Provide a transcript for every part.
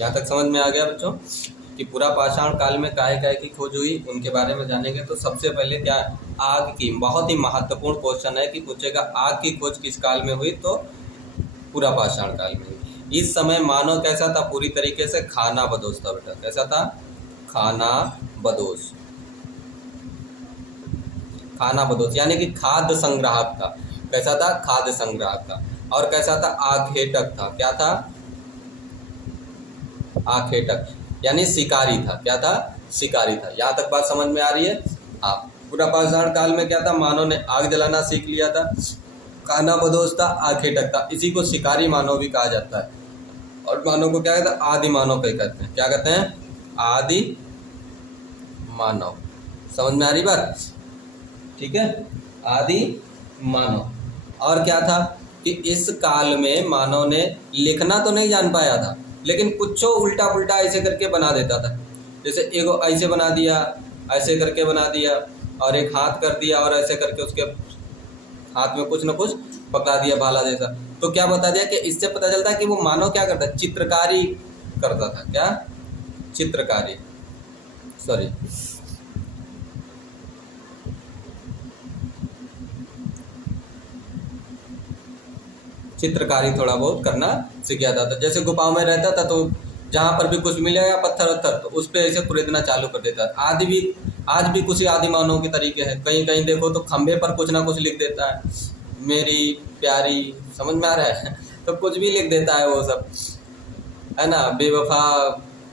यहाँ तक समझ में आ गया बच्चों कि पूरा पाषाण काल में काय काय की खोज हुई, उनके बारे में जानेंगे। तो सबसे पहले क्या, आग की, बहुत ही महत्वपूर्ण क्वेश्चन है कि पूछेगा आग की खोज किस काल में हुई, तो पूरा पाषाण काल में हुई। इस समय मानव कैसा था, पूरी तरीके से खानाबदोश था बेटा। कैसा था, खानाबदोश। खानाबदोश यानी कि खाद्य संग्राहक था। कैसा था, खाद्य संग्राहक था। और कैसा था, आखेटक था। क्या था, आखेटक यानी शिकारी था। क्या था, शिकारी था। यहाँ तक बात समझ में आ रही है। हाँ, पूरा पाषाण काल में क्या था, मानव ने आग जलाना सीख लिया था, खानाबदोश था, आखेटक था। इसी को शिकारी मानव भी कहा जाता है। और मानव को क्या कहते हैं, आदि मानव कहते हैं। क्या कहते हैं, आदि मानव। समझ में आ रही बात, ठीक है, आदि मानव। और क्या था कि इस काल में मानव ने लिखना तो नहीं जान पाया था, लेकिन कुछ उल्टा पुल्टा ऐसे करके बना देता था। जैसे एगो ऐसे बना दिया, ऐसे करके बना दिया, और एक हाथ कर दिया, और ऐसे करके उसके हाथ में कुछ न कुछ पकड़ा दिया भाला जैसा। तो क्या बता दिया कि इससे पता चलता है कि वो मानव क्या करता है, चित्रकारी करता था। क्या, चित्रकारी, सॉरी, चित्रकारी थोड़ा बहुत करना सीख गया था। जैसे गुफाओं में रहता था तो जहाँ पर भी कुछ मिलेगा पत्थर वत्थर, तो उस पर ऐसे कुरेदना चालू कर देता है। आज भी कुछ आदि मानव के तरीके हैं। कहीं कहीं देखो तो खंबे पर कुछ ना कुछ लिख देता है, मेरी प्यारी, समझ में आ रहा है तो कुछ भी लिख देता है वो सब, है ना, बेवफा,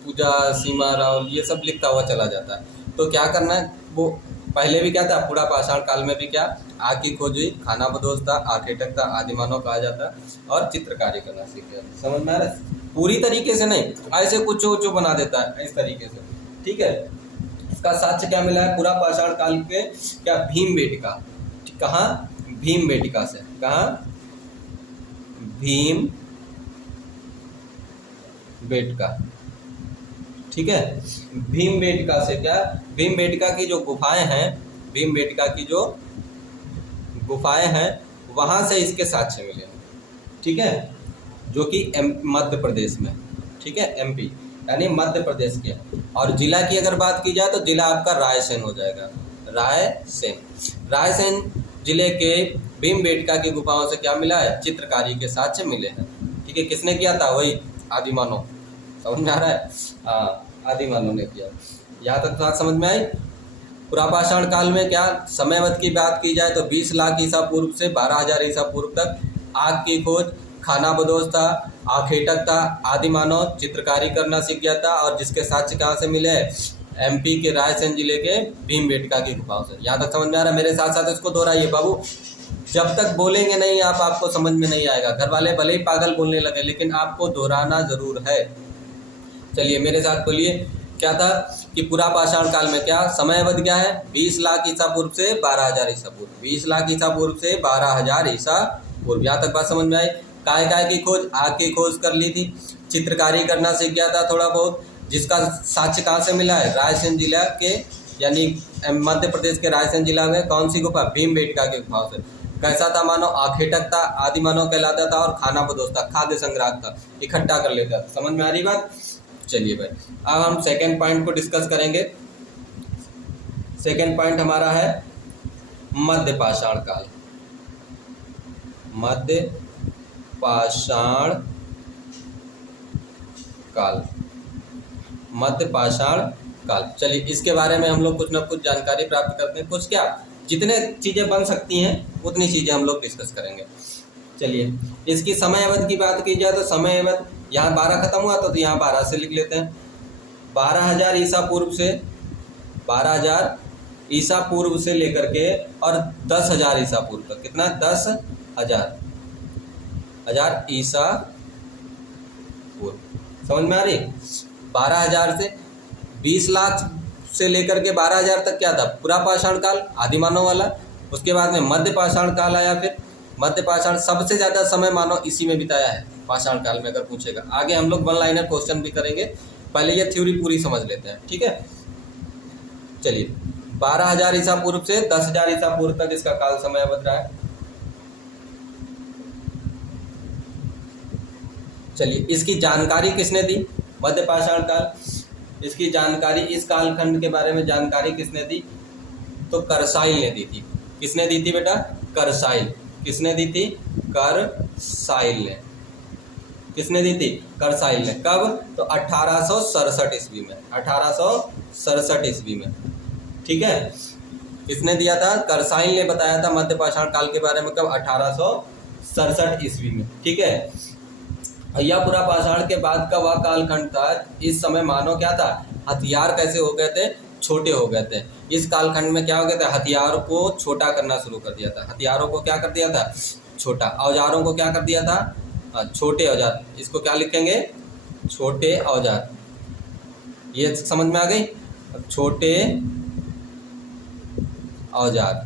पूजा, सीमा राव, ये सब लिखता हुआ चला जाता है। तो क्या करना है, वो पहले भी क्या था, पूरा पाषाण काल में भी क्या, आग की खोज हुई, खानाबदोश था, आखेटक था, आदिमानव कहा जाता है, और चित्रकारी करना सीख गया। समझ में आ रहा है, पूरी तरीके से नहीं, ऐसे कुछ बना देता है इस तरीके से, ठीक है। इसका साक्ष्य क्या मिला है, पूरा पाषाण काल के क्या, भीमबेटका। कहाँ, भीमबेटका से। कहाँ, भीम बेटका, ठीक है। भीमबेटका से क्या, भीमबेटका की जो गुफाएं हैं, भीमबेटका की जो गुफाएं हैं, वहां से इसके साक्ष्य मिले, ठीक है, जो कि मध्य प्रदेश में, ठीक है, एमपी यानी मध्य प्रदेश के। और जिला की अगर बात की जाए तो जिला आपका रायसेन हो जाएगा, रायसेन। रायसेन जिले के भीमबेटका की गुफाओं से क्या मिला है, चित्रकारी के साक्ष्य मिले हैं, ठीक है। किसने किया था, वही आदिमानव। समझ में आ रहा है, हाँ, आदिमानव ने किया। यहाँ तक बात समझ में आई। पूरा पाषाण काल में क्या, समयवत की बात की जाए तो 20 लाख ईसा पूर्व से 12,000 ईसा पूर्व तक आग की खोज, खानाबदोश था, आखेटक था, आदिमानव चित्रकारी करना सीख गया था। और जिसके साक्ष्य कहाँ से मिले, एमपी के रायसेन जिले के भीमबेटका की गुफाओं से। यहाँ तक समझ में आ रहा है, मेरे साथ साथ इसको दोहराइए बाबू, जब तक बोलेंगे नहीं आप, आपको समझ में नहीं आएगा। घर वाले भले ही पागल बोलने लगे, लेकिन आपको दोहराना जरूर है। चलिए मेरे साथ बोलिए, क्या था कि पूरा पाषाण काल में क्या, समयवधि क्या है, 20 लाख ईसा पूर्व से 12,000 ईसा पूर्व, 20 लाख ईसा पूर्व से 12,000 ईसा पूर्व। यहाँ तक बात समझ में आई। काय काय की खोज, आग की खोज कर ली थी, चित्रकारी करना सीख गया था थोड़ा बहुत, जिसका साक्ष्य कहाँ से मिला है, रायसेन जिला के, यानी मध्य प्रदेश के रायसेन जिला में कौन सी गुफा, भीमबेटका की गुफाओं से। कैसा था मानव, आखेटक था, आदिमानव कहलाता था, और खानाबदोश था, खाद्य संग्राहक था, इकट्ठा कर लेता था। समझ में आ रही बात। चलिए भाई, अब हम सेकेंड पॉइंट को डिस्कस करेंगे। सेकेंड पॉइंट हमारा है मध्य पाषाण काल। मध्य पाषाण काल, मध्य पाषाण काल। चलिए इसके बारे में हम लोग कुछ ना कुछ जानकारी प्राप्त करते हैं। कुछ क्या, जितने चीजें बन सकती हैं उतनी चीजें हम लोग डिस्कस करेंगे। चलिए इसकी समय अवधि की बात की जाए तो समय अवधि यहाँ 12 खत्म हुआ तो यहाँ 12 से लिख लेते हैं। 12,000 ईसा पूर्व से, 12,000 ईसा पूर्व से लेकर के और 10,000 ईसा पूर्व तक। कितना, 10,000 ईसा पूर्व। समझ में आ रही। 12,000 से 20 लाख से लेकर के 12,000 तक क्या था, पूरा पाषाण काल, आदिमानव वाला। उसके बाद में मध्य पाषाण काल आया। फिर मध्य पाषाण, सबसे ज्यादा समय मानव इसी में बिताया है पाषाण काल में, अगर पूछेगा। आगे हम लोग वन लाइनर क्वेश्चन भी करेंगे, पहले ये थ्योरी पूरी समझ लेते हैं, ठीक है। चलिए 12,000 ईसा पूर्व से 10,000 ईसा पूर्व तक इसका काल समय अवधि रहा है। चलिए इसकी जानकारी किसने दी, मध्य पाषाण काल, इसकी जानकारी, इस कालखंड के बारे में जानकारी किसने दी? तो करसाइल ने दी थी। किसने दी थी बेटा? करसाइल। किसने दी थी? करसाइल ने। किसने दी थी? करसाइल ने। कब? तो 1867 ईस्वी में। 1867 ईस्वी में। ठीक है, किसने दिया था? करसाइल ने बताया था मध्य पाषाण काल के बारे में। कब? 1867 ईस्वी में। ठीक है, यह पूरा पाषाण के बाद का वह कालखंड था। इस समय मानव क्या था? हथियार कैसे हो गए थे? छोटे हो गए थे। इस कालखंड में क्या हो गया था? हथियारों को छोटा करना शुरू कर दिया था। हथियारों को क्या कर दिया था? छोटा। औजारों को क्या कर दिया था? छोटे औजार। इसको क्या लिखेंगे? छोटे औजार। ये समझ में आ गई? छोटे औजार।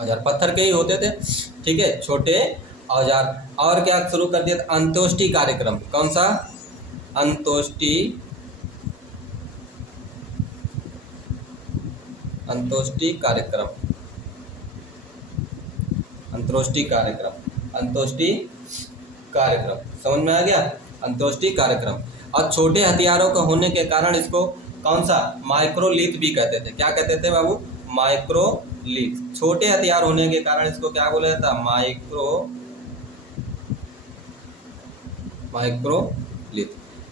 औजार पत्थर के ही होते थे। ठीक है, छोटे औजार। और क्या शुरू कर दिया था? अंत्योष्टि कार्यक्रम। कौन सा? अंत्योष्टि। अंत्योष्टि कार्यक्रम। अंत्योष्टि कार्यक्रम। अंत्योष्टि कार्यक्रम। समझ में आ गया? अंत्योष्टि कार्यक्रम। और छोटे हथियारों का होने के कारण इसको कौन सा? माइक्रोलिथ भी कहते थे। क्या कहते थे बाबू? माइक्रोलिथ। छोटे हथियार होने के कारण इसको क्या बोला जाता? माइक्रोलिथ।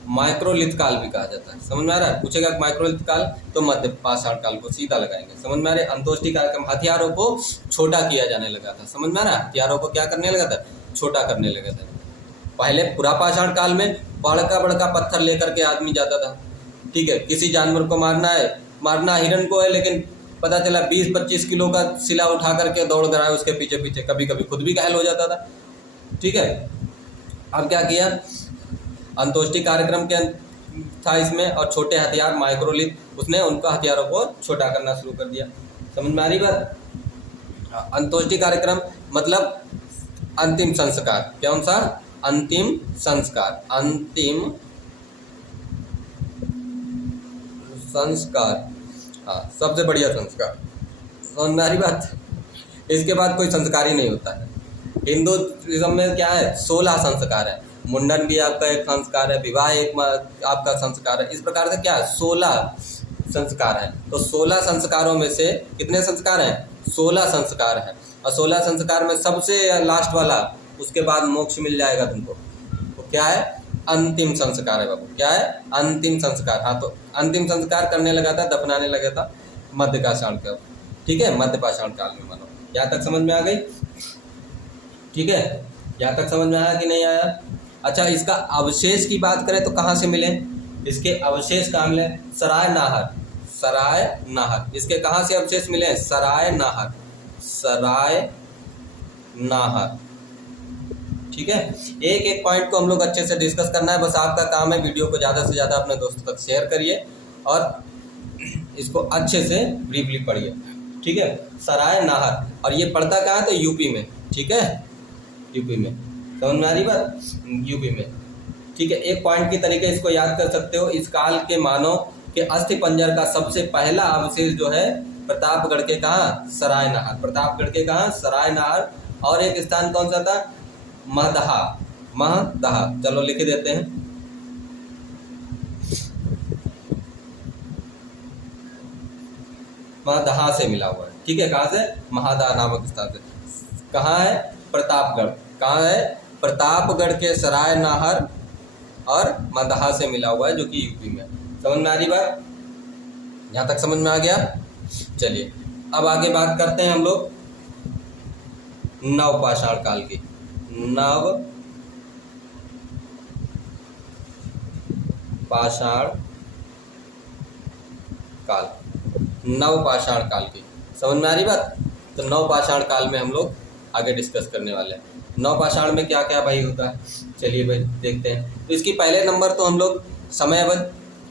माइक्रोलिथ काल भी कहा जाता है। समझ में आ रहा है? पूछेगा माइक्रोलिथ काल तो मध्य पाषाण काल को सीधा लगाएंगे। समझ में आ रहा है? अंत्योष्टि कार्यक्रम, हथियारों को छोटा किया जाने लगा था। समझ में आ रहा है? हथियारों को क्या करने लगा था? छोटा करने लगा था। पहले पूरा पाषाण काल में बड़का बड़का पत्थर लेकर के आदमी जाता था। ठीक है, किसी जानवर को मारना है, मारना हिरन को है, लेकिन पता चला 20-25 किलो का सिला उठा करके दौड़ रहा है उसके पीछे पीछे, कभी कभी खुद भी घायल हो जाता था। ठीक है, अब क्या किया? अंत्योष्टि कार्यक्रम के था इसमें, और छोटे हथियार माइक्रोलिथ, उसने उनका हथियारों को छोटा करना शुरू कर दिया। समझ में आ रही बात? अंत्योष्टि कार्यक्रम मतलब अंतिम संस्कार। कौन सा? अंतिम संस्कार। अंतिम संस्कार, हाँ, सबसे बढ़िया संस्कार। समझ में आ रही बात? इसके बाद कोई संस्कार ही नहीं होता है। हिंदुइज्म में क्या है? 16 संस्कार है। मुंडन भी आपका एक संस्कार है, विवाह एक आपका संस्कार है। इस प्रकार से क्या है? 16 संस्कार है। तो 16 संस्कारों में से कितने संस्कार हैं? 16 संस्कार है। और 16 संस्कार में सबसे लास्ट वाला, उसके बाद मोक्ष मिल जाएगा तुमको। तो क्या है? अंतिम संस्कार है बाबू। क्या है? अंतिम संस्कार। हाँ, तो अंतिम संस्कार करने लगा था, दफनाने लगा था मध्य पाषाण काल। ठीक है, मध्य पाषाण काल में मानो। यहाँ तक समझ में आ गई? ठीक है, यहाँ तक समझ में आया कि नहीं आया? अच्छा, इसका अवशेष की बात करें तो कहाँ से मिले? इसके अवशेष कहाँ मिले? सराय नाहर। सराय नाहर। इसके कहाँ से अवशेष मिले? सराय नाहर। सराय नाहर। ठीक है, एक एक पॉइंट को हम लोग अच्छे से डिस्कस करना है। बस आपका काम है वीडियो को ज़्यादा से ज़्यादा अपने दोस्तों तक शेयर करिए और इसको अच्छे से ब्रीफली पढ़िए। ठीक है, सराय नाहर। और ये पड़ता कहाँ है? तो यूपी में। ठीक है, यूपी में। समझ में आ रही बात? यूपी में। ठीक है, एक पॉइंट के तरीके इसको याद कर सकते हो। इस काल के मानव के अस्थि पंजर का सबसे पहला अवशेष जो है प्रतापगढ़ के कहाँ? सराय नाहर। प्रतापगढ़ के कहाँ? सराय नाहर। और एक स्थान कौन सा था? महदहा। महदहा, चलो लिख देते हैं। महदहा से मिला हुआ है। ठीक है, कहाँ से? महदहा नामक स्थान से। कहाँ है? प्रतापगढ़। कहाँ है? प्रतापगढ़ के सराय नाहर और महदहा से मिला हुआ है, जो कि यूपी में। समझ में आ रही बात? यहाँ तक समझ में आ गया? चलिए, अब आगे बात करते हैं हम लोग नव पाषाण काल की। नव पाषाण काल। नव पाषाण काल की समझ में आ रही बात? तो नव पाषाण काल में हम लोग आगे डिस्कस करने वाले हैं। नव पाषाण में क्या क्या भाई होता है, चलिए भाई देखते हैं। तो इसकी पहले नंबर तो हम लोग समयावधि,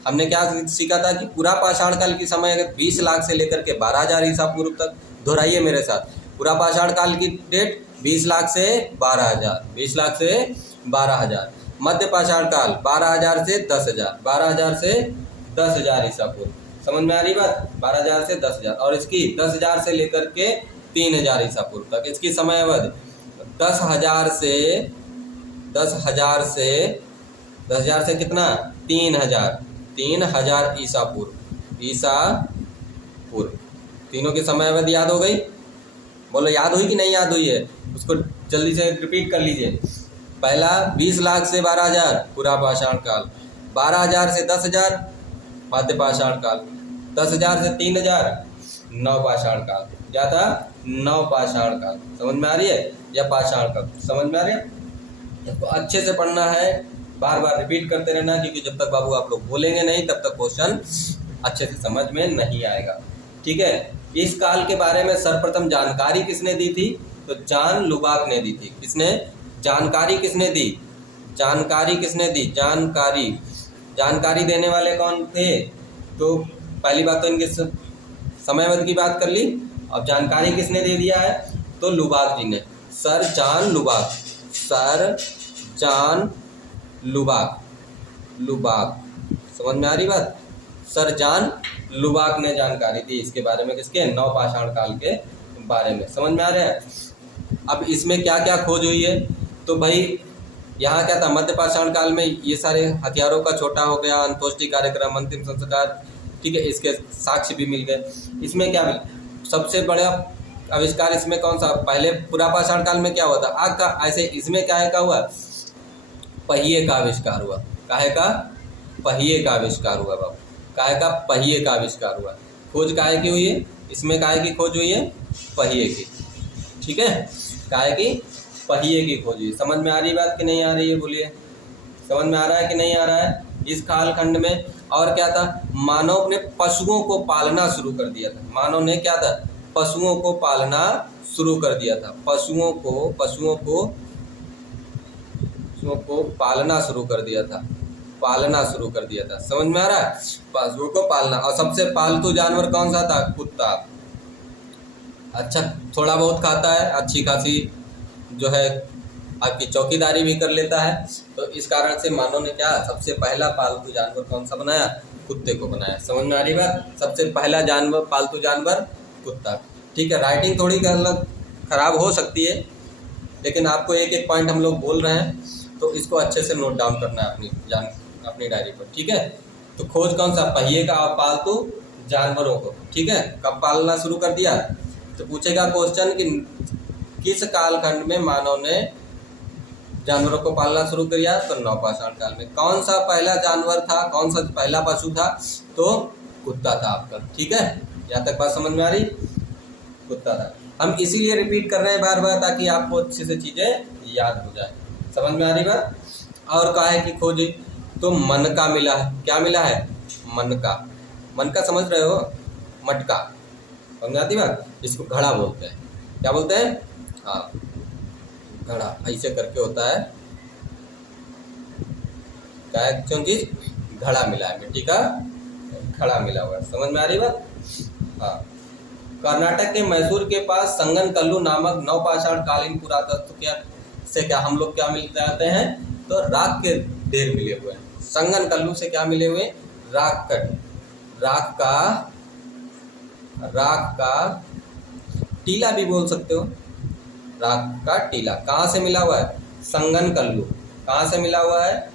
हमने क्या सीखा था कि पूरा पाषाण काल की समय 20 लाख से लेकर के 12,000 ईसा पूर्व तक। दोहराइए मेरे साथ, पूरा पाषाण काल की डेट 20 लाख से 12,000, 20 लाख से 12,000। मध्य पाषाण काल 12,000 से 10,000, 12,000 से 10,000 ईसा पूर्व। समझ में आ रही बात? 12,000 से 10,000। और इसकी 10,000 से लेकर के 3,000 ईसा पूर्व तक इसकी समय अवधि 10,000 से 10,000 से कितना 3,000, 3,000 ईसा पूर्व, ईसा पूर्व। तीनों की समयावधि याद हो गई? बोलो याद हुई कि नहीं याद हुई है? उसको जल्दी से रिपीट कर लीजिए। पहला 20 लाख से 12,000 पूरा पाषाण काल, 12,000 से 10,000 मध्य पाषाण काल, 10,000 से 3,000 नव पाषाण काल। क्या था? नव पाषाण काल। समझ में आ रही है? या पाषाण काल समझ में आ रही है? इसको अच्छे से पढ़ना है, बार बार रिपीट करते रहना, क्योंकि जब तक बाबू आप लोग बोलेंगे नहीं तब तक क्वेश्चन अच्छे से समझ में नहीं आएगा। ठीक है। इस काल के बारे में सर्वप्रथम जानकारी किसने दी थी? तो जॉन लुबाक ने दी थी। किसने? जानकारी किसने दी? जानकारी किसने दी? जानकारी देने वाले कौन थे? तो पहली बात तो इनके समयावधि की बात कर ली। अब जानकारी किसने दे दिया है? तो लुबाक जी ने, सर जॉन लुबाक, सर जॉन लुबाक, लुबाक। समझ में आ रही बात? सर जॉन लुबाक ने जानकारी दी इसके बारे में। किसके? नव पाषाण काल के बारे में। समझ में आ रहा है? अब इसमें क्या क्या खोज हुई है? तो भाई यहाँ क्या था? मध्य पाषाण काल में ये सारे हथियारों का छोटा हो गया, अंत्येष्टि कार्यक्रम, अंतिम संस्कार, ठीक है, इसके साक्ष्य भी मिल गए। इसमें क्या मिला? सबसे बड़ा आविष्कार इसमें कौन सा? पहले पूरा पाषाण काल में क्या हुआ था? आग का। ऐसे इसमें क्या है का हुआ? पहिए का आविष्कार हुआ। काहे का? पहिए का आविष्कार हुआ बाबू। काहे का? पहिए का आविष्कार हुआ। खोज काहे की हुई है? इसमें काहे की खोज हुई है? पहिए की। ठीक है, काहे की? पहिए की खोज हुई। समझ में आ रही बात कि नहीं आ रही है? बोलिए, समझ में आ रहा है कि नहीं आ रहा है? इस कालखंड में और क्या था? मानव ने पशुओं को पालना शुरू कर दिया था। मानव ने क्या था? पशुओं को पालना शुरू कर दिया था। पशुओं को पालना शुरू कर दिया था। पालना शुरू कर दिया था। समझ में आ रहा है? पशुओं को पालना। और सबसे पालतू जानवर कौन सा था? कुत्ता। अच्छा, थोड़ा बहुत खाता है, अच्छी खासी जो है आपकी चौकीदारी भी कर लेता है। तो इस कारण से मानव ने क्या, सबसे पहला पालतू जानवर कौन सा बनाया? कुत्ते को बनाया। समझ में आ रही बात? सबसे पहला जानवर, पालतू जानवर कुत्ता। ठीक है, राइटिंग थोड़ी गलत खराब हो सकती है, लेकिन आपको एक एक पॉइंट हम लोग बोल रहे हैं, तो इसको अच्छे से नोट डाउन करना है अपनी डायरी पर। ठीक है, तो खोज कौन सा? पहिए का और पालतू जानवरों को। ठीक है, कब पालना शुरू कर दिया? तो पूछेगा क्वेश्चन कि किस कालखंड में मानव ने जानवरों को पालना शुरू किया? तो नव पाषाण काल में। कौन सा पहला जानवर था? कौन सा पहला पशु था? तो कुत्ता था आपका। ठीक है, यहाँ तक बात समझ में आ रही? कुत्ता था। हम इसीलिए रिपीट कर रहे हैं बार बार, ताकि आपको अच्छे से चीजें याद हो जाए। समझ में आ रही बात? और कहा है कि खोजी तो मन का मिला है। क्या मिला है? मन का। मन का समझ रहे हो? मटका। समझ आती बात? इसको घड़ा बोलते हैं। क्या बोलते हैं? हाँ, घड़ा। ऐसे करके होता है। क्या है? कौन चीज? घड़ा मिला है, मिट्टी का घड़ा मिला हुआ है। समझ में आ रही बात? हाँ। कर्नाटक के मैसूर के पास संगनकल्लू नामक नवपाषाण कालीन पुरातत्व से क्या हम लोग क्या मिल जाते हैं? तो राख के ढेर मिले हुए हैं। संगनकल्लू से क्या मिले हुए? राख का टीला भी बोल सकते हो। राख का टीला कहाँ से मिला हुआ है? संगनकल्लू। कहाँ से मिला हुआ है?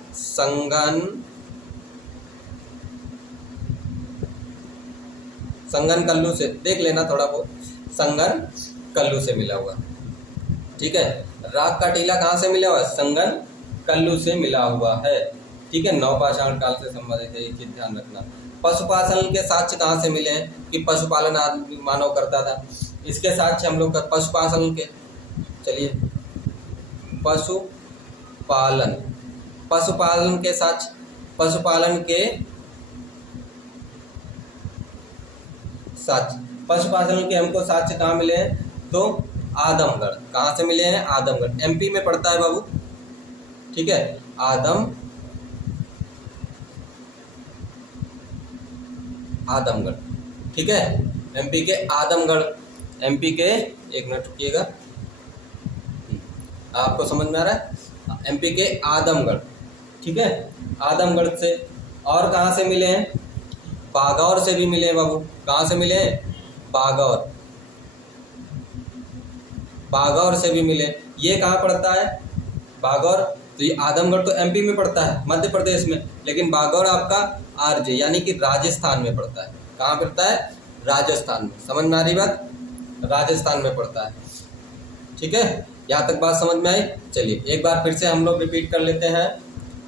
संगनकल्लू से। देख लेना थोड़ा बहुत, संगनकल्लू से मिला हुआ। ठीक है, राख का टीला कहाँ से मिला हुआ है? संगनकल्लू से मिला हुआ है। ठीक है, नवपाषाण काल से संबंधित है, ये चीज ध्यान रखना। पशुपालन के साक्ष्य कहाँ से मिले हैं? कि पशुपालन आदमी मानव करता था, इसके साक्ष्य हम लोग पशुपालन के। चलिए, पशुपालन के साक्ष्य, पशुपालन के हमको साक्ष्य कहाँ मिले हैं? तो आदमगढ़। कहाँ से मिले हैं? आदमगढ़। एमपी में पड़ता है बाबू। ठीक है, आदमगढ़। ठीक है, एमपी के आदमगढ़। एमपी के, एक मिनट रुकिएगा, आपको समझ में आ रहा है? एमपी के आदमगढ़। ठीक है, आदमगढ़ से। और कहाँ से मिले हैं? बागौर से भी मिले हैं बाबू। कहाँ से मिले हैं? बागौर से भी मिले। ये कहाँ पड़ता है? बागौर तो ये आदमगढ़ तो एमपी में पड़ता है, मध्य प्रदेश में, लेकिन बागौर आपका आरजे यानी कि राजस्थान में पड़ता है। कहाँ पड़ता है? राजस्थान में। समझ में आ रही बात? राजस्थान में पड़ता है। ठीक है, यहाँ तक बात समझ में आई? चलिए एक बार फिर से हम लोग रिपीट कर लेते हैं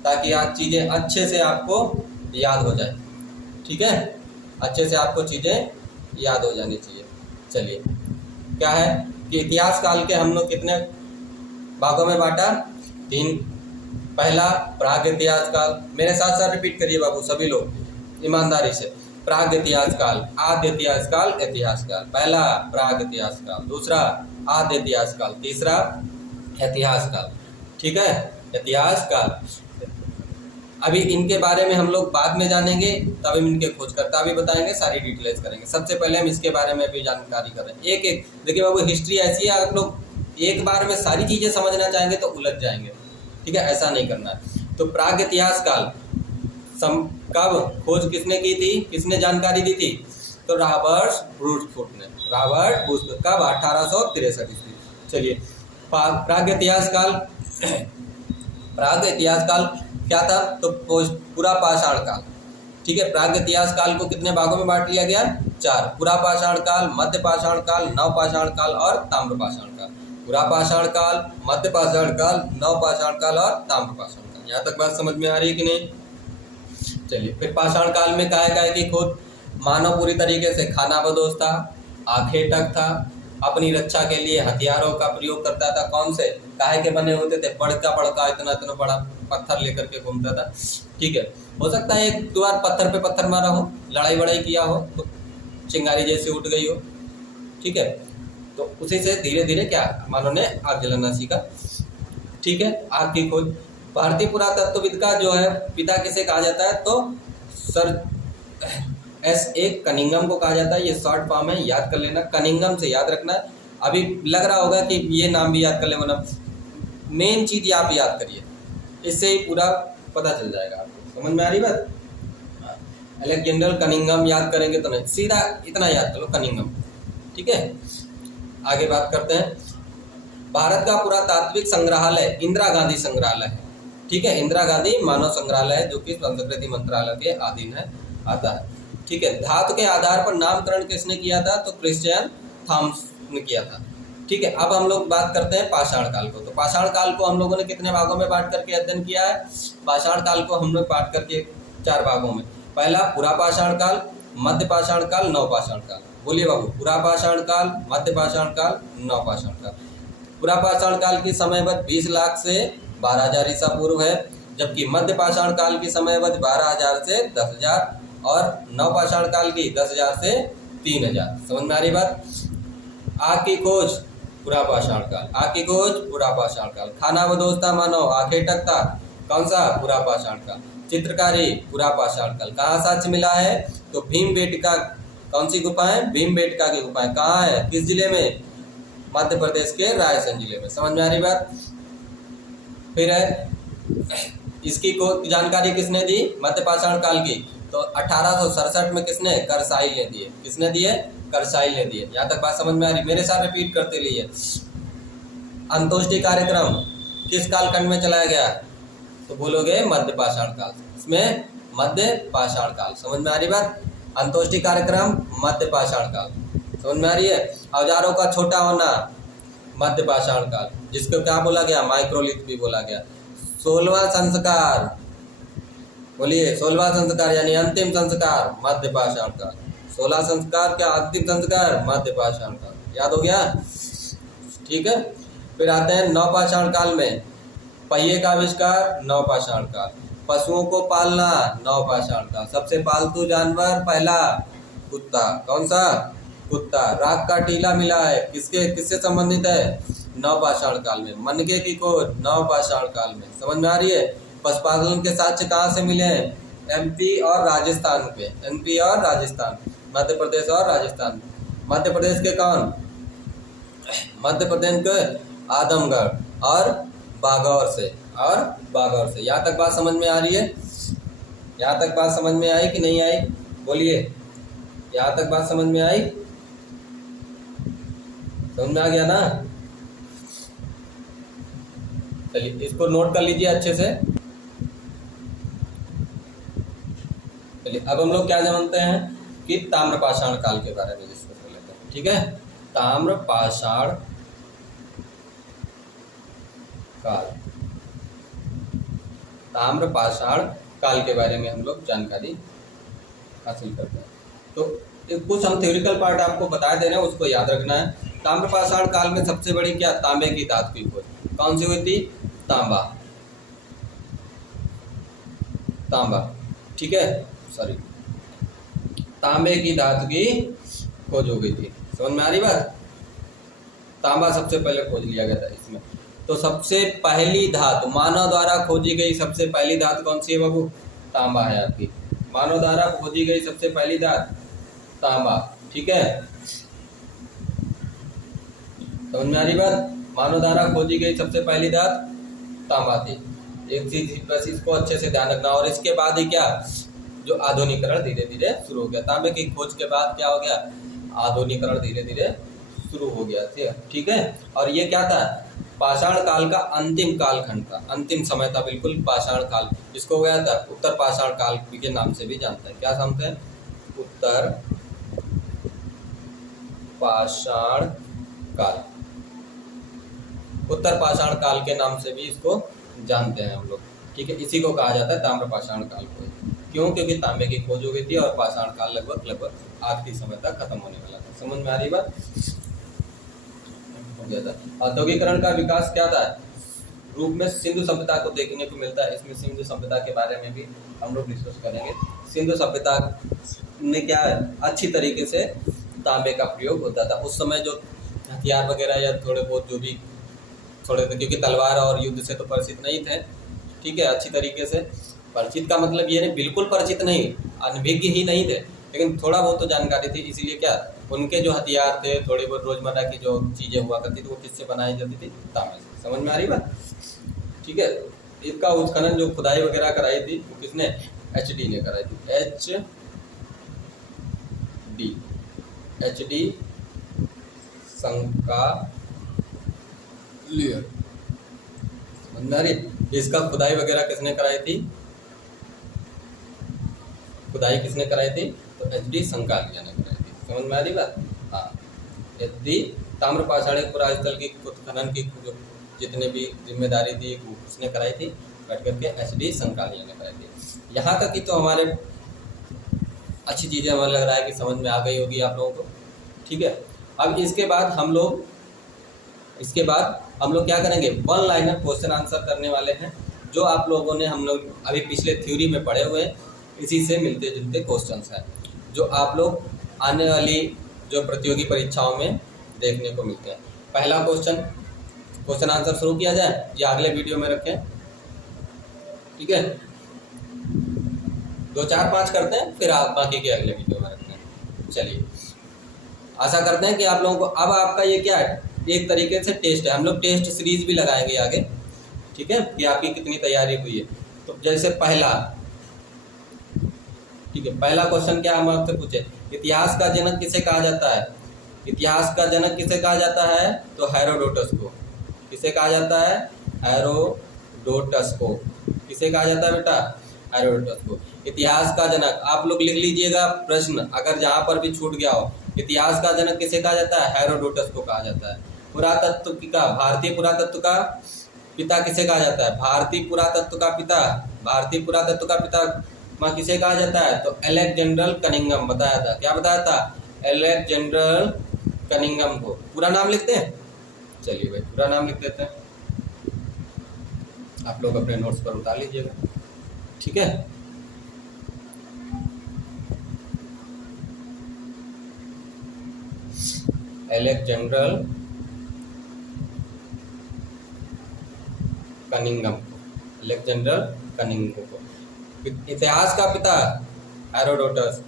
ताकि आज चीज़ें अच्छे से आपको याद हो जाए। ठीक है, अच्छे से आपको चीज़ें याद हो जानी चाहिए। चलिए, क्या है कि इतिहास काल के हम लोग कितने भागों में बांटा? 3। पहला प्राग इतिहास काल, मेरे साथ साथ रिपीट करिए बाबू सभी लोग ईमानदारी से। प्राग इतिहास काल, आद्य इतिहास काल, इतिहास काल। पहला प्राग इतिहास काल, दूसरा आद्य इतिहास काल, तीसरा इतिहास काल। ठीक है, इतिहास काल। अभी इनके बारे में हम लोग बाद में जानेंगे, तब हम इनके खोजकर्ता भी बताएंगे, सारी डिटेल्स करेंगे। सबसे पहले हम इसके बारे में भी जानकारी करें। एक एक देखिए बाबू, हिस्ट्री ऐसी है, आप लोग एक बार में सारी चीज़ें समझना चाहेंगे तो उलझ जाएंगे। ठीक है, ऐसा नहीं करना है। तो प्राग इतिहास काल कब खोज किसने की थी, किसने जानकारी दी थी? तो रॉबर्ट ब्रूसफुट ने। रॉबर्ट ब्रूसफुट कब? 1863 ईस्वी। चलिए, प्राग इतिहास काल प्राग इतिहास काल क्या था? तो पूरा पाषाण काल। ठीक है, प्राग इतिहास काल को कितने भागों में बांट लिया गया? 4। पूरा पाषाण काल, मध्य पाषाण काल, नव पाषाण काल और ताम्र पाषाण काल। पूरा पाषाण काल, मध्य पाषाण काल, नव पाषाण काल और ताम्र पाषाण काल। यहाँ तक बात समझ में आ रही है कि नहीं? चलिए, फिर पाषाण काल में काय की खोज? मानव पूरी तरीके से खानाबदोश था, आखेटक था, अपनी रक्षा के लिए हथियारों का प्रयोग करता था। कौन से? काहे के बने होते थे? बड़का इतना इतना बड़ा पत्थर लेकर के घूमता था। ठीक है, हो सकता है एक दो बार पत्थर पे पत्थर मारा हो, लड़ाई वड़ाई किया हो तो चिंगारी जैसी उठ गई हो। ठीक है, तो उसी से धीरे धीरे क्या मानव ने आग जलाना सीखा। ठीक है, आग की खोज। भारतीय पुरातत्वविद का जो है पिता किसे कहा जाता है? तो सर S.A. कनिंघम को कहा जाता है। ये शॉर्ट फॉर्म है, याद कर लेना, कनिंघम से याद रखना। अभी लग रहा होगा कि ये नाम भी याद कर लेना, मेन चीज आप याद करिए, इससे ही पूरा पता चल जाएगा आपको। समझ में आ रही बात? अलेक्जेंडर कनिंघम याद करेंगे तो नहीं, सीधा इतना याद कर लो, कनिंघम। ठीक है, आगे बात करते हैं। भारत का पुरातात्विक संग्रहालय इंदिरा गांधी संग्रहालय है। ठीक है, इंदिरा गांधी मानव संग्रहालय है जो कि संस्कृति मंत्रालय के अधीन है, आता है। ठीक है, धातु के आधार पर नामकरण किसने किया था? तो क्रिश्चियन थॉमस ने किया था। ठीक है, अब हम लोग बात करते हैं पाषाण काल को। तो पाषाण काल को हम लोगों ने कितने भागों में बांट करके अध्ययन किया है? पाषाण काल को हम लोग बांट करके 4 भागों में। पहला पूरा पाषाण काल, मध्य पाषाण काल, नव पाषाण काल। बोलिए बाबू, पूरा पाषाण काल, मध्य पाषाण काल, नव पाषाण काल। पूरा पाषाण काल की समयावधि 20 लाख से 12,000 ईसा पूर्व है, जबकि मध्य पाषाण काल की समयावधि 12,000 से 10,000 और नव पाषाण काल की 10,000 से 3,000। समझ में आ रही बात? आग की खोज पूरा पाषाण काल, आग की खोज पूरा पाषाण काल। खानाबदोश था मानव, आखेटक था, कौन सा? पूरा पाषाण काल। चित्रकारी पूरा पाषाण काल। कहाँ साक्ष्य मिला है? तो भीमबेटका, कौन सी गुफा है? भीमबेटका की गुफा है। कहाँ है, किस जिले में? मध्य प्रदेश के रायसेन जिले में। समझ में आ रही बात? फिर है इसकी को जानकारी किसने दी? मध्य पाषाण काल की। तो 1867 में किसने? करसाइल ने दिए। किसने दिए? करसाइल ने दिए। यहाँ तक बात समझ में आ रही? मेरे साथ रिपीट करते रहिए। अंतोष्टि कार्यक्रम किस कालखंड में चलाया गया? तो बोलोगे मध्य पाषाण काल। इसमें मध्य पाषाण काल। समझ में आ रही बात? अंतोष्टि कार्यक्रम मध्य पाषाण काल। समझ में आ रही है? औजारों का छोटा होना मध्य पाषाण काल, जिसको क्या बोला गया? माइक्रोलिथ भी बोला गया। 16वां संस्कार, बोलिए 16वां संस्कार यानी अंतिम संस्कार मध्य पाषाण काल। 16 संस्कार क्या? अंतिम संस्कार मध्य पाषाण काल। याद हो गया? ठीक है, फिर आते हैं नव पाषाण काल में। पहिए का आविष्कार नव पाषाण काल। पशुओं को पालना नव पाषाण काल। सबसे पालतू जानवर पहला कुत्ता, कौन सा? कुत्ता। राख का टीला मिला है, किससे संबंधित है? नव पाषाण काल में। मनके की खोज नव पाषाण काल में। समझ में आ रही है? पशुपालन के साक्ष्य कहाँ से मिले हैं? एमपी और राजस्थान पे। एमपी और राजस्थान, मध्य प्रदेश और राजस्थान। मध्य प्रदेश के कौन? मध्य प्रदेश के आदमगढ़ और बागौर से, और बागौर से। यहाँ तक बात समझ में आ रही है? यहाँ तक बात समझ में आई कि नहीं आई? बोलिए, यहाँ तक बात समझ में आई? समझ में आ गया ना? चलिए इसको नोट कर लीजिए अच्छे से। चलिए अब हम लोग क्या जानते हैं कि ताम्रपाषाण काल के बारे में डिस्कस कर लेते हैं। ठीक है, ताम्रपाषाण काल, ताम्रपाषाण काल के बारे में हम लोग जानकारी हासिल करते हैं। तो कुछ हम थ्योरिकल पार्ट आपको बता दे रहे हैं, उसको याद रखना है। ताम्रपाषाण काल में सबसे बड़ी क्या, तांबे की धातु की खोज कौन सी हुई थी, तांबा, तांबा, ठीक है, सॉरी, तांबे की धातु की खोज हो गई थी। समझ में आ रही बात, तांबा सबसे पहले खोज लिया गया था इसमें। तो सबसे पहली धातु मानव द्वारा खोजी गई सबसे पहली धातु कौन सी है बाबू, तांबा है आपकी। मानव द्वारा खोजी गई सबसे पहली धातु तांबा, ठीक है, समझ में आ रही बात। मानव द्वारा खोजी गई सबसे पहली धातु तांबा थी। एक चीज बस इसको अच्छे से ध्यान रखना। और इसके बाद ही क्या, जो आधुनिकरण धीरे धीरे शुरू हो गया। तांबे की खोज के बाद क्या हो गया, आधुनिकरण धीरे धीरे शुरू हो गया था। ठीक है, और ये क्या था, पाषाण काल का अंतिम कालखंड था, अंतिम समय था बिल्कुल पाषाण काल, जिसको हो गया था उत्तर पाषाण काल के नाम से भी जानते हैं। क्या जानते हैं, उत्तर पाषाण काल, उत्तर पाषाण काल के नाम से भी इसको जानते हैं हम लोग। ठीक है, इसी को कहा जाता है ताम्रपाषाण काल को। क्यों, क्योंकि तांबे की खोज हो गई थी और पाषाण काल लगभग आखिरी समय तक खत्म होने वाला था। समझ में आ रही बात, हो गया था। औद्योगिकरण का विकास क्या था, रूप में सिंधु सभ्यता को देखने को मिलता है। इसमें सिंधु सभ्यता के बारे में भी हम लोग डिस्कस करेंगे। सिंधु सभ्यता में क्या है, अच्छी तरीके से तांबे का प्रयोग होता था। उस समय जो हथियार वगैरह या थोड़े बहुत जो भी थोड़े थे, क्योंकि तलवार और युद्ध से तो परिचित नहीं थे। ठीक है, अच्छी तरीके से परिचित का मतलब ये नहीं बिल्कुल परिचित नहीं, अनभिज्ञ ही नहीं थे, लेकिन थोड़ा बहुत तो जानकारी थी। इसीलिए क्या, उनके जो हथियार थे, थोड़ी बहुत रोजमर्रा की जो चीज़ें हुआ करती थी वो किससे बनाई जाती थी, तांबे से। समझ में आ रही बात, ठीक है। इसका उत्खनन जो खुदाई वगैरह कराई थी वो किसने, HD ने कराई थी। HD संकालियर, समझ में आ रही। इसका खुदाई वगैरह किसने कराई थी, खुदाई किसने कराई थी, तो HD संकालिया ने कराई थी। समझ में आ रही बात, हाँ। यदि ताम्रपाषाणी पुरास्थल की उत्खनन की जितने भी जिम्मेदारी थी वो उसने कराई थी, बैठ करके HD संकालिया ने कराई थी। यहाँ तक कि तो हमारे अच्छी चीज़ें हमें लग रहा है कि समझ में आ गई होगी आप लोगों को। ठीक है, अब इसके बाद हम लोग क्या करेंगे, वन लाइनर क्वेश्चन आंसर करने वाले हैं, जो आप लोगों ने हम लोग अभी पिछले थ्योरी में पढ़े हुए हैं, इसी से मिलते जुलते क्वेश्चंस हैं, जो आप लोग आने वाली जो प्रतियोगी परीक्षाओं में देखने को मिलते हैं। पहला क्वेश्चन आंसर शुरू किया जाए या अगले वीडियो में रखें, ठीक है, 2 4 5 करते हैं, फिर आप बाकी के अगले वीडियो में रखते हैं। चलिए, आशा करते हैं कि आप लोगों को अब आपका ये क्या है, एक तरीके से टेस्ट है। हम लोग टेस्ट सीरीज भी लगाएंगे आगे, ठीक है, कि आपकी कितनी तैयारी हुई है। तो जैसे पहला, ठीक है, पहला क्वेश्चन क्या हम आपसे पूछे, इतिहास का जनक किसे कहा जाता है, इतिहास का जनक किसे कहा जाता है, तो हेरोडोटस को। किसे कहा जाता है, हेरोडोटस को। किसे कहा जाता है बेटा, हेरोडोटस को। इतिहास का जनक आप लोग लिख लीजिएगा प्रश्न, अगर जहाँ पर भी छूट गया हो। इतिहास का जनक किसे कहा जाता है, हेरोडोटस को कहा जाता है। पुरातत्व का, भारतीय पुरातत्व का पिता किसे कहा जाता है, भारतीय पुरातत्व का पिता, भारतीय पुरातत्व का पिता माँ किसे कहा जाता है, तो अलेक्जेंडर कनिंघम बताया था। क्या बताया था, अलेक्जेंडर कनिंघम को। पूरा नाम लिखते हैं, चलिए भाई पूरा नाम लिख देते हैं, आप लोग अपने नोट्स पर उतार लीजिएगा, ठीक है। अलेक्जेंडर कनिंघम, अलेक्जेंडर कनिंघम को। इतिहास का पिता हेरोडोटस।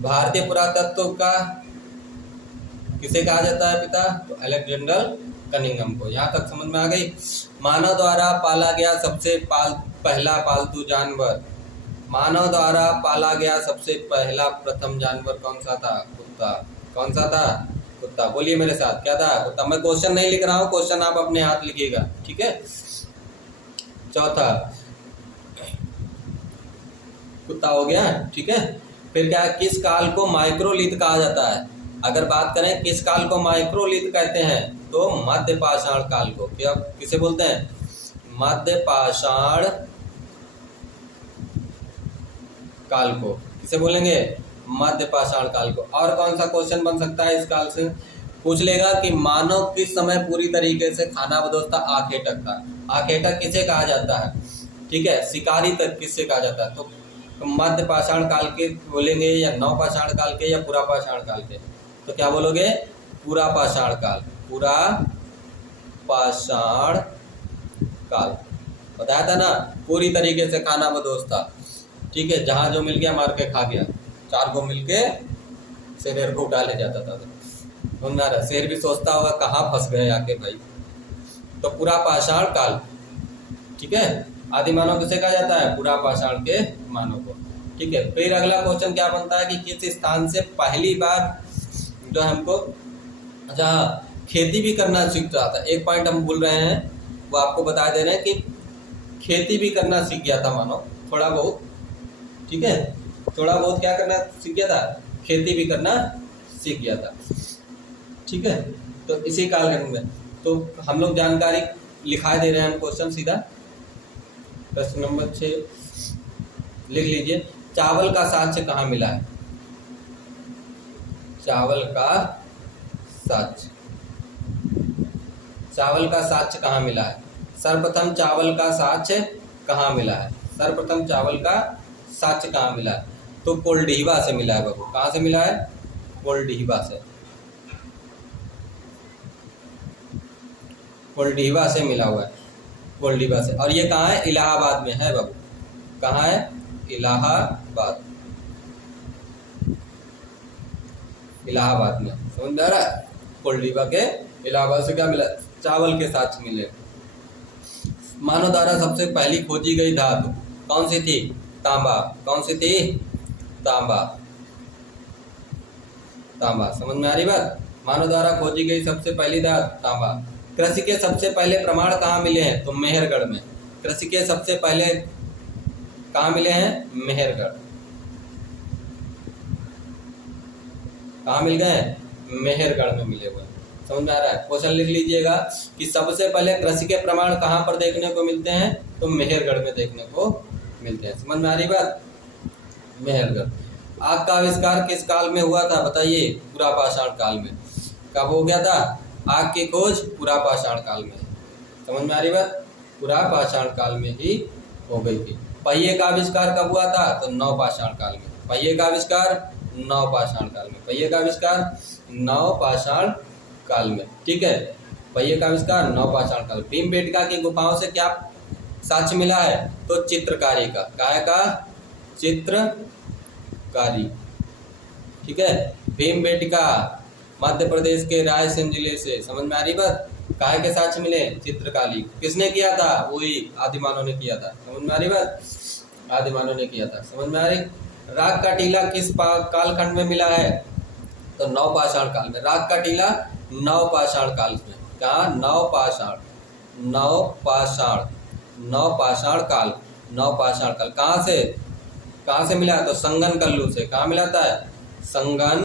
भारतीय पुरातत्व का किसे कहा जाता है पिता, तो अलेक्जेंडर कनिंघम को। यहाँ तक समझ में आ गई। मानव द्वारा पाला गया सबसे पहला पालतू जानवर, मानव द्वारा पाला गया सबसे पहला प्रथम जानवर कौन सा था, कुत्ता। कौन सा था, कुत्ता। बोलिए मेरे साथ, क्या था? कुत्ता। मैं क्वेश्चन नहीं लिख रहा हूँ, क्वेश्चन आप अपने हाथ लिखिएगा, ठीक है। चौथा कुत्ता हो गया, ठीक है। फिर क्या, किस काल को माइक्रोलिथ कहा जाता है? अगर बात करें किस काल को माइक्रोलिथ कहते हैं, तो मध्य पाषाण काल को। क्या किसे बोलते हैं? मध्य पाषाण काल को। किसे बोलेंगे? मध्य पाषाण काल को। और कौन सा क्वेश्चन बन सकता है इस काल से? पूछ लेगा कि मानव किस समय पूरी तरीके से खानाबदोश था? आखेटक था। आखेटक किसे कहा जाता है? ठीक है, शिकारी तक किससे कहा जाता है? तो मध्य पाषाण काल के बोलेंगे, या नव पाषाण काल के, या पूरा पाषाण काल के? तो क्या बोलोगे? पूरा पाषाण काल। पूरा पाषाण काल। बताया था ना, पूरी तरीके से खानाबदोश था, ठीक है। जहां जो मिल गया मार के खा गया। चार को मिलके शेर को उठा ले जाता था। तो शेर भी सोचता होगा कहाँ फंस गए आके भाई। तो पूरा पाषाण काल, ठीक है। आदि मानव किसे कहा जाता है? पूरा पाषाण के मानव को, ठीक है। फिर अगला क्वेश्चन क्या बनता है कि किस स्थान से पहली बार जो हमको जहाँ खेती भी करना सीख रहा था। एक पॉइंट हम भूल रहे हैं, वो आपको बता दे रहे हैं कि खेती भी करना सीख गया था मानव, थोड़ा बहुत, ठीक है। थोड़ा बहुत क्या करना सीख गया था? खेती भी करना सीख गया था, ठीक है। तो इसी कालखंड में तो हम लोग जानकारी लिखा दे रहे हैं हम क्वेश्चन सीधा। प्रश्न नंबर 6 लिख लीजिए। चावल का साक्ष्य कहाँ मिला है? चावल का साक्ष्य, चावल का साक्ष्य कहाँ मिला है? सर्वप्रथम चावल का साक्ष्य कहाँ मिला है? सर्वप्रथम चावल का साक्ष्य कहाँ मिला है? तो कोल्डिहिबा से मिला है बाबू। कहाँ से मिला है? कोल्डिहिबा से। कोल्डिहिबा से मिला हुआ है, कोल्डिहिबा से। और ये कहाँ है? इलाहाबाद में है बाबू। कहाँ है? इलाहाबाद। इलाहाबाद में, समझ में आ रहा है? कोल्डिहिबा के इलाहाबाद से क्या मिला? चावल के साक्ष्य मिले। मानव द्वारा सबसे पहली खोजी गई धातु कौन सी थी? तांबा। कौन सी थी? तांबा। तांबा। समझ में आ रही बात? मानव द्वारा खोजी गई सबसे पहली धातु तांबा। कृषि के सबसे पहले प्रमाण कहाँ मिले हैं? तो मेहरगढ़ में। कृषि के सबसे पहले कहाँ मिले हैं? मेहरगढ़। कहाँ मिल गए? मेहरगढ़ में मिले हुए। समझ में आ रहा है? क्वेश्चन लिख लीजिएगा कि सबसे पहले कृषि के प्रमाण कहाँ पर देखने को मिलते हैं? तो मेहरगढ़ में देखने को मिलते हैं। समझ में आ रही बात? मेहरगढ़। आग का आविष्कार किस काल में हुआ था? बताइए। पूरा पाषाण काल में। कब हो गया था आग की खोज? पूरा पाषाण काल में। समझ में आ रही बात? पूरा पाषाण काल में ही हो गई थी। पहिए का आविष्कार कब हुआ था? तो नव पाषाण काल में। पहिए का आविष्कार नव पाषाण काल में। पहिए का आविष्कार नव पाषाण काल में, ठीक है। पहिए का आविष्कार नव पाषाण काल। भीमबेटका की गुफाओं से क्या साक्ष्य मिला है? तो चित्रकारी का। काय का? चित्रकारी, ठीक है। भीमबेटका मध्य प्रदेश के रायसेन जिले से। समझ में आ रही बात? काय के साक्ष्य मिले? चित्रकारी। किसने किया था? वही आदिमानव ने किया था। समझ में आ रही बात? आदिमानव ने किया था। समझ में आ रही? राग का टीला किस कालखंड में मिला है? तो नव पाषाण काल में। राग का टीला नव पाषाण काल में। क्या? नव पाषाण, नव पाषाण, नव पाषाण काल, नव पाषाण काल। कहाँ से मिला? तो संगन कल्लू से। कहाँ मिलाता है? संगन